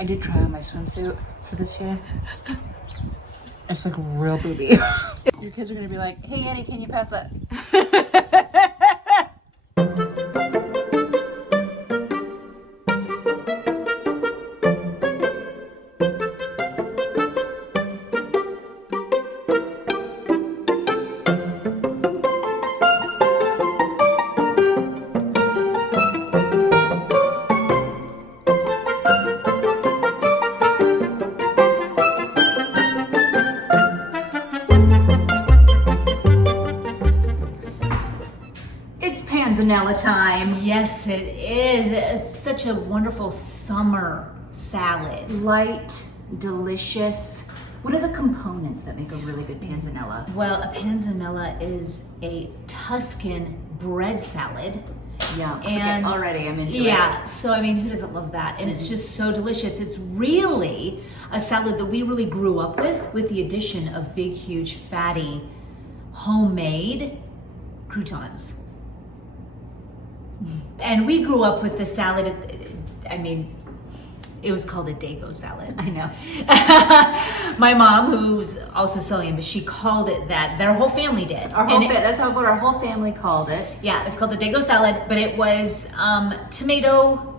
I did try on my swimsuit for this year. It's like real booby. Your kids are gonna be like, hey Annie, can you pass that? It's Panzanella time. Yes, it is. It's such a wonderful summer salad. Light, delicious. What are the components that make a really good panzanella? Well, a panzanella is a Tuscan bread salad. Yeah, And okay, already I'm into it. Yeah, so I mean, who doesn't love that? And it's just so delicious. It's really a salad that we really grew up with the addition of big, huge, fatty, homemade croutons. And we grew up with the salad, I mean, it was called a Dago salad. I know. My mom, who's also Sicilian, but she called it that. Their whole family did. That's what our whole family called it. Yeah, it's called the Dago salad, but it was tomato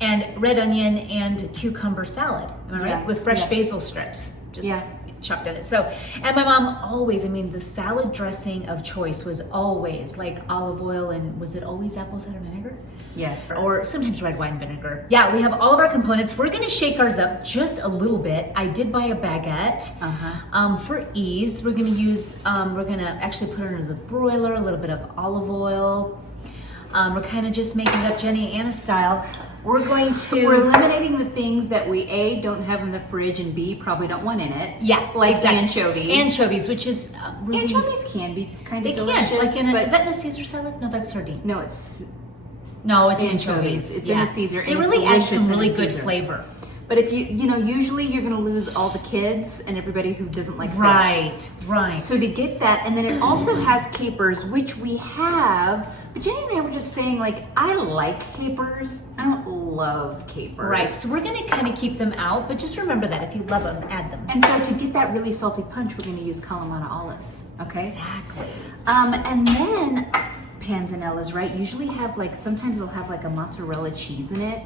and red onion and cucumber salad, am I right? Yeah, With fresh yeah. basil strips. Just Yeah. chucked in it. So, and my mom always, I mean, the salad dressing of choice was always like olive oil and was it always apple cider vinegar? Yes. Or sometimes red wine vinegar. Yeah, we have all of our components. We're gonna shake ours up just a little bit. I did buy a baguette. For ease. We're gonna use, we're gonna actually put it under the broiler, a little bit of olive oil. We're kind of just making it up Jenny and Anna style. We're going to... We're eliminating the things that we A, don't have in the fridge, and B, probably don't want in it. Yeah, like exactly. anchovies. Anchovies, which is really... Anchovies can be kind of They delicious. can, like in a, but is that in a Caesar salad? No, that's sardines. no, it's No, it's anchovies. anchovies. It's in a Caesar, and It it's really adds some delicious in a really good Caesar. flavor. But if usually you're going to lose all the kids and everybody who doesn't like fish. Right. So to get that, and then it also has capers, which we have. But Jenny and I were just saying, like, I like capers. I don't love capers. Right, so we're gonna kind of keep them out, but just remember that if you love them, add them. And so to get that really salty punch, we're going to use Kalamata olives. Okay. Exactly. And then panzanellas, right, usually have like, sometimes they'll have like a mozzarella cheese in it,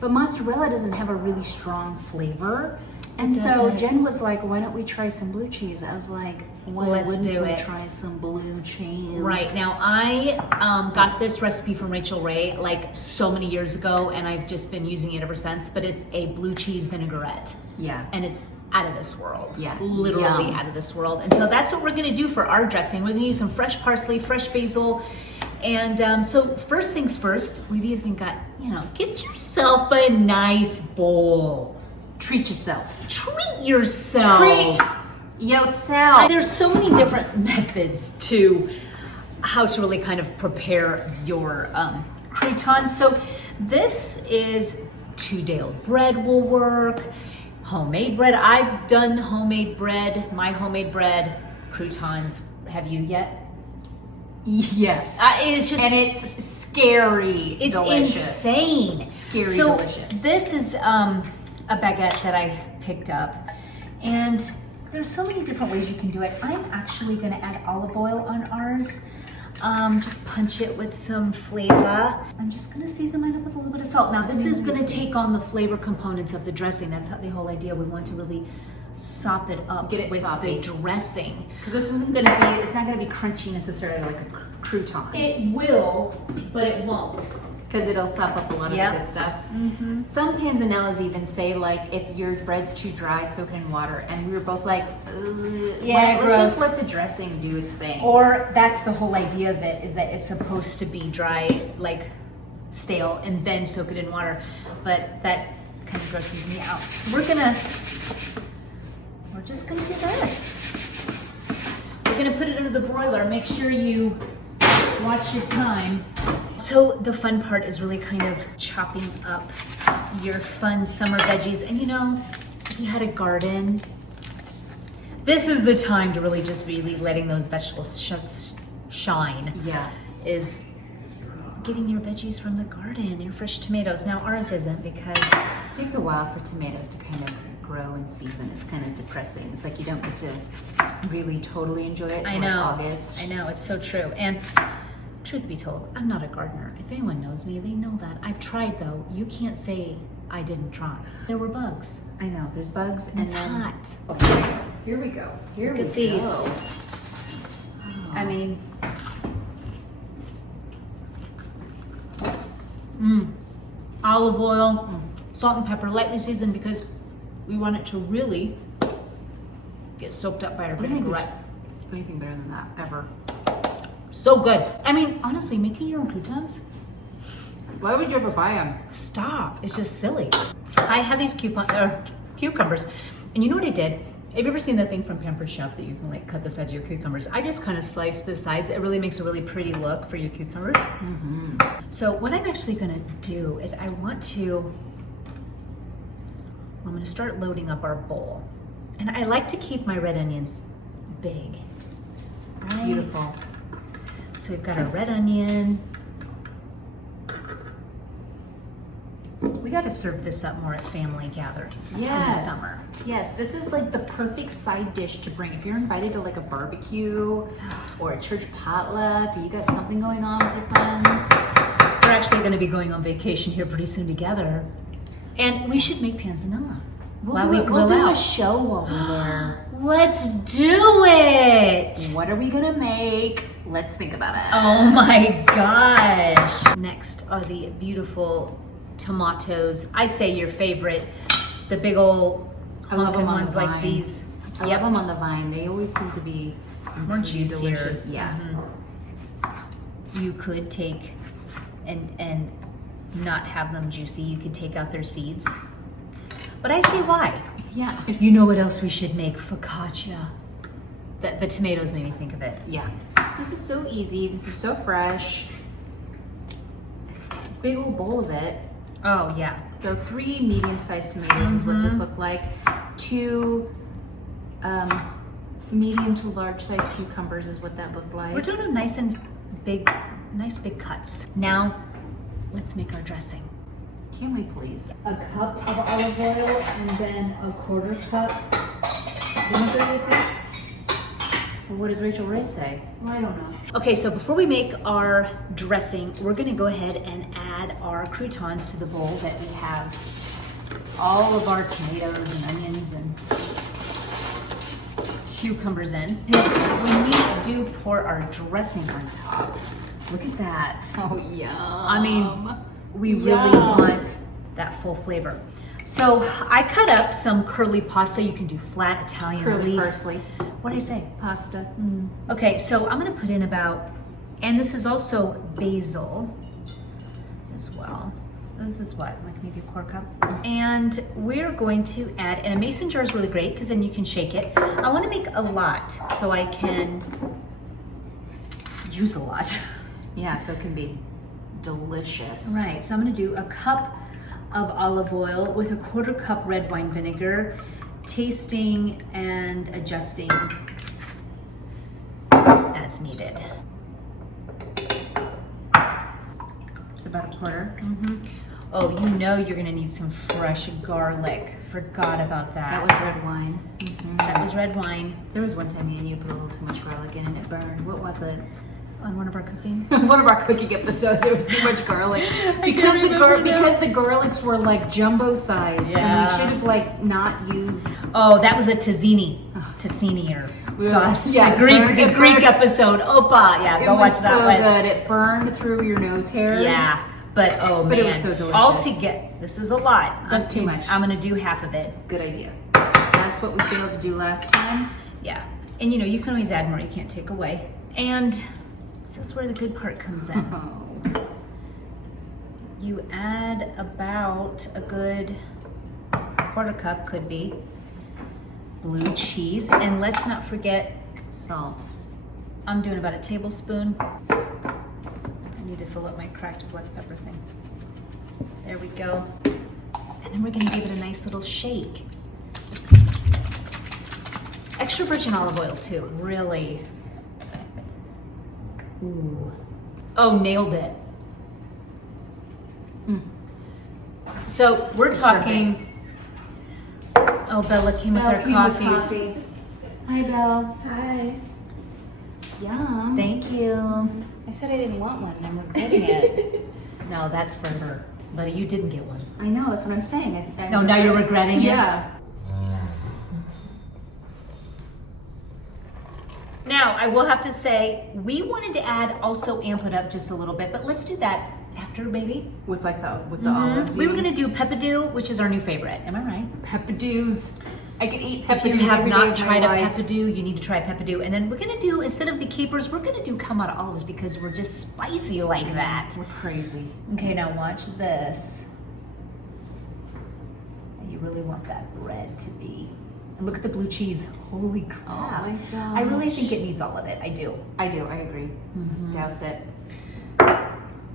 but mozzarella doesn't have a really strong flavor. And so doesn't. Jen was like, why don't we try some blue cheese? I was like, why Let's wouldn't do we it. try some blue cheese? Right, now I got this recipe from Rachel Ray like so many years ago, and I've just been using it ever since, but it's a blue cheese vinaigrette. Yeah. And it's out of this world. Yeah. Literally Yum. out of this world. And so that's what we're gonna do for our dressing. We're gonna use some fresh parsley, fresh basil. And so first things first, we've even got, get yourself a nice bowl. Treat yourself. Treat yourself. Treat yourself. There's so many different methods to how to really kind of prepare your croutons. So this is 2-day-old bread will work. Homemade bread. I've done homemade bread, my homemade bread, croutons. Have you yet? Yes. It's just, and it's scary. it's delicious. insane. Scary so delicious. This is a baguette that I picked up, and there's so many different ways you can do it. I'm actually going to add olive oil on ours. Just punch it with some flavor. I'm just going to season mine up with a little bit of salt. Now this is going to take on the flavor components of the dressing. That's the whole idea. We want to really sop it up, Get it with soppy. the dressing. Because this isn't going to be, it's not going to be crunchy necessarily like a crouton. It will, but it won't. Because it'll sop up a lot of the good stuff. Some panzanellas even say, like, if your bread's too dry, soak it in water. And we were both like, Yeah, let's gross. just let the dressing do its thing. Or that's the whole idea of it, is that it's supposed to be dry, like stale, and then soak it in water. But that kind of grosses me out. So we're just gonna do this. We're gonna put it under the broiler. Make sure you watch your time. So the fun part is really kind of chopping up your fun summer veggies. And if you had a garden, this is the time to really just really letting those vegetables shine. Yeah. Is getting your veggies from the garden, your fresh tomatoes. Now ours isn't because It takes a while for tomatoes to kind of grow and season. It's kind of depressing. It's like you don't get to really totally enjoy it I until know, like August. I know, it's so true. And truth be told, I'm not a gardener. If anyone knows me, they know that. I've tried though. You can't say I didn't try. There were bugs. I know, there's bugs and It's then hot. Okay, here we go. Here Look we at these. go. I mean, olive oil, salt and pepper, lightly seasoned because we want it to really get soaked up by our I don't think there's vinaigrette. anything better than that ever. So good. I mean, honestly, making your own croutons, Why would you ever buy them? stop. It's just silly. I had these cucumbers, and you know what I did? Have you ever seen that thing from Pampered Chef that you can like cut the sides of your cucumbers? I just kind of slice the sides. It really makes a really pretty look for your cucumbers. So what I'm actually gonna do is I'm gonna start loading up our bowl. And I like to keep my red onions big. Right? Beautiful. So we've got our red onion. We gotta serve this up more at family gatherings in the summer. Yes, this is like the perfect side dish to bring. If you're invited to like a barbecue or a church potluck, or you got something going on with your friends. We're actually gonna be going on vacation here pretty soon together. And we should make panzanella. We'll do a show while we're there. Let's do it! What are we gonna make? Let's think about it. Oh my gosh. Next are the beautiful tomatoes. I'd say your favorite, the big old I love them honking on ones the like vine. these. I love them on the vine. They always seem to be More pretty juicier. delicious. Yeah. You could take and not have them juicy. You could take out their seeds. But I say why. Yeah. You know what else we should make? Focaccia. The tomatoes made me think of it. Yeah. So this is so easy. This is so fresh. Big old bowl of it. Oh yeah. So 3 medium-sized tomatoes is what this looked like. 2 medium to large-sized cucumbers is what that looked like. We're doing them nice big cuts. Now, let's make our dressing. Can we please? A cup of olive oil and then a 1/4 cup vinegar, you think? Well, what does Rachel Ray say? I don't know. Okay, so before we make our dressing, we're gonna go ahead and add our croutons to the bowl that we have all of our tomatoes and onions and cucumbers in. Yes, when we do pour our dressing on top, look at that. Oh, yeah. I mean, we really want that full flavor. So I cut up some curly pasta. You can do flat Italian Curly leaf. parsley. What did I say? Pasta. Okay, so I'm gonna put in about, and this is also basil as well. So this is what, like maybe a 1/4 cup? And we're going to add, and a mason jar is really great because then you can shake it. I wanna make a lot so I can use a lot. Yeah, so it can be delicious. Right, so I'm gonna do a cup of olive oil with a 1/4 cup red wine vinegar, tasting and adjusting as needed. It's about a 1/4. Oh, you know you're gonna need some fresh garlic. Forgot about that. That was red wine. That was red wine There was one time me and you put a little too much garlic in and it burned. What was it? on one of our cooking. One of our cooking episodes, there was too much garlic because the garlics were like jumbo size, and Yeah. we should have like not used. Oh, that was a tzatziki or sauce. Yeah, the Greek, it the burned. Greek episode. Opa, yeah, It go watch was that so one. good. It burned through your nose hairs. Yeah, but oh man, But it was so delicious. All together, this is a lot. That's too much. I'm gonna do half of it. Good idea. That's what we failed to do last time. Yeah, and you know you can always add more. You can't take away. And this is where the good part comes in. Oh. You add about a good 1/4 cup, could be, blue cheese, and let's not forget Salt. I'm doing about a tablespoon. I need to fill up my cracked black pepper thing. There we go. And then we're gonna give it a nice little shake. Extra virgin olive oil too, really. Ooh. Oh, nailed it. So we're talking. Oh, Bella came with our coffees. Hi, Belle. Hi. Yum. Thank you. I said I didn't want one, and I'm regretting it. No, that's for her. But you didn't get one. I know, that's what I'm saying. No, now you're regretting it? Yeah. Now, I will have to say, we wanted to also amp it up just a little bit, but let's do that after, baby. With like the olives. We were gonna do peppadew, which is our new favorite. Am I right? peppadews. I could eat If peppadews you have every day not of my tried a life. peppadew, you need to try peppadew. And then we're gonna do, instead of the capers, we're gonna do come out of olives because we're just spicy like that. We're crazy. Okay, now watch this. You really want that bread to be. And look at the blue cheese. Holy crap. Oh my gosh. I really think it needs all of it. I do. I do, I agree. Douse it.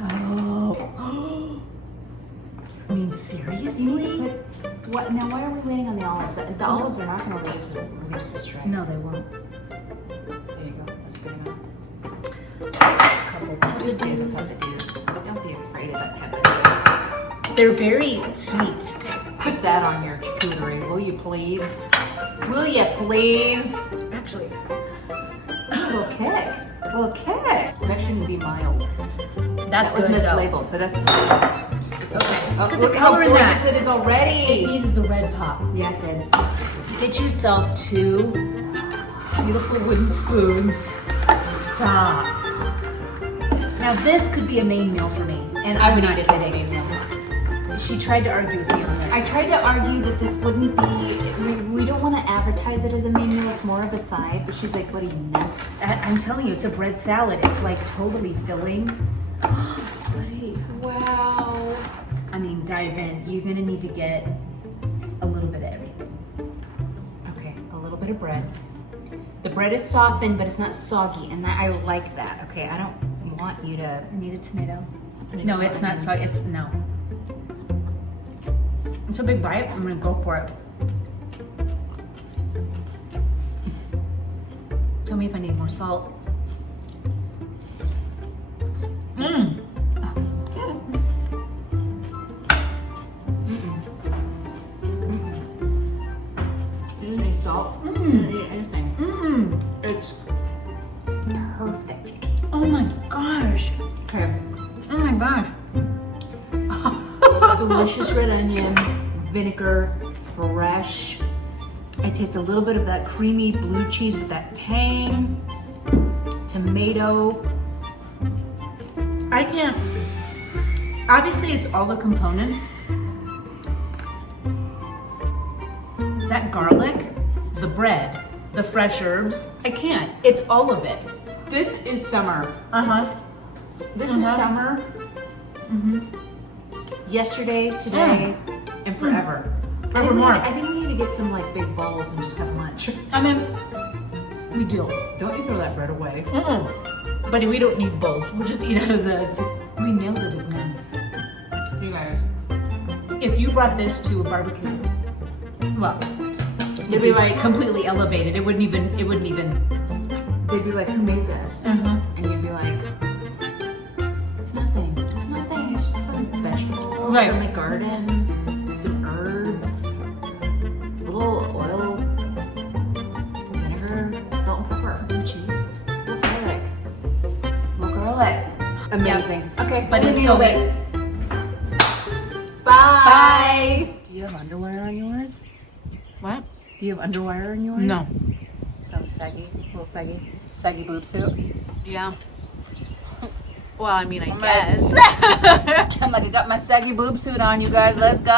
Oh. I mean, seriously? But what? Now, why are we waiting on the olives? The olives are not going to lead us astray. No, they won't. There you go. Let's get them out. Couple Just do the peppadews. peppadews. Don't be afraid of that pepper. They're very sweet. Put that on your charcuterie, will you please? Will you please? Actually. A little kick. A little kick. That shouldn't be mild. That's That was good, though. mislabeled, but that's delicious. Okay. Oh, Look at look the how color in gorgeous that. it is already. It needed the red pop. Yeah, it did. Get yourself 2 beautiful wooden spoons. Stop. Now this could be a main meal for me, and I'm not kidding. She tried to argue with me on this. I tried to argue that this wouldn't be, we don't want to advertise it as a main meal, it's more of a side, but she's like, what are you, nuts? I'm telling you, it's a bread salad. It's like totally filling. Buddy. Wow. I mean, dive in. You're gonna need to get a little bit of everything. Okay, a little bit of bread. The bread is softened, but it's not soggy, and I like that. Okay, I don't want you to... I need a tomato. No, it's not soggy. It's no. It's a big bite. I'm gonna go for it. Tell me if I need more salt. Mmm. You didn't need salt. You didn't need anything. Mmm. It's perfect. Oh my gosh. Okay. Oh my gosh. Delicious red onion, vinegar, fresh. I taste a little bit of that creamy blue cheese with that tang. Tomato. I can't. Obviously, it's all the components. That garlic, the bread, the fresh herbs. I can't. It's all of it. This is summer. Uh-huh. This is summer. Yesterday, today, and forever. Forevermore. I think we need to get some like big bowls and just have lunch. I mean, we do. Don't you throw that bread away. Buddy, we don't need bowls. We'll just eat out of this. We nailed it again. You guys. If you brought this to a barbecue, well, They'd be like, completely elevated. It wouldn't even. they'd be like, who made this? Uh-huh. And you'd be like, it's nothing. It's nothing. It's just different vegetables Right. from my garden, some herbs, a little oil, vinegar, salt and pepper, and cheese, little garlic. Little garlic. Amazing. Okay, But we'll it's leave you going. with Bye. Do you have underwear on yours? What? Do you have underwear on yours? No. Some saggy, little saggy boob suit. Yeah. Well, I mean, I I'm guess. I'm like, I got my saggy boob suit on, you guys. Let's go.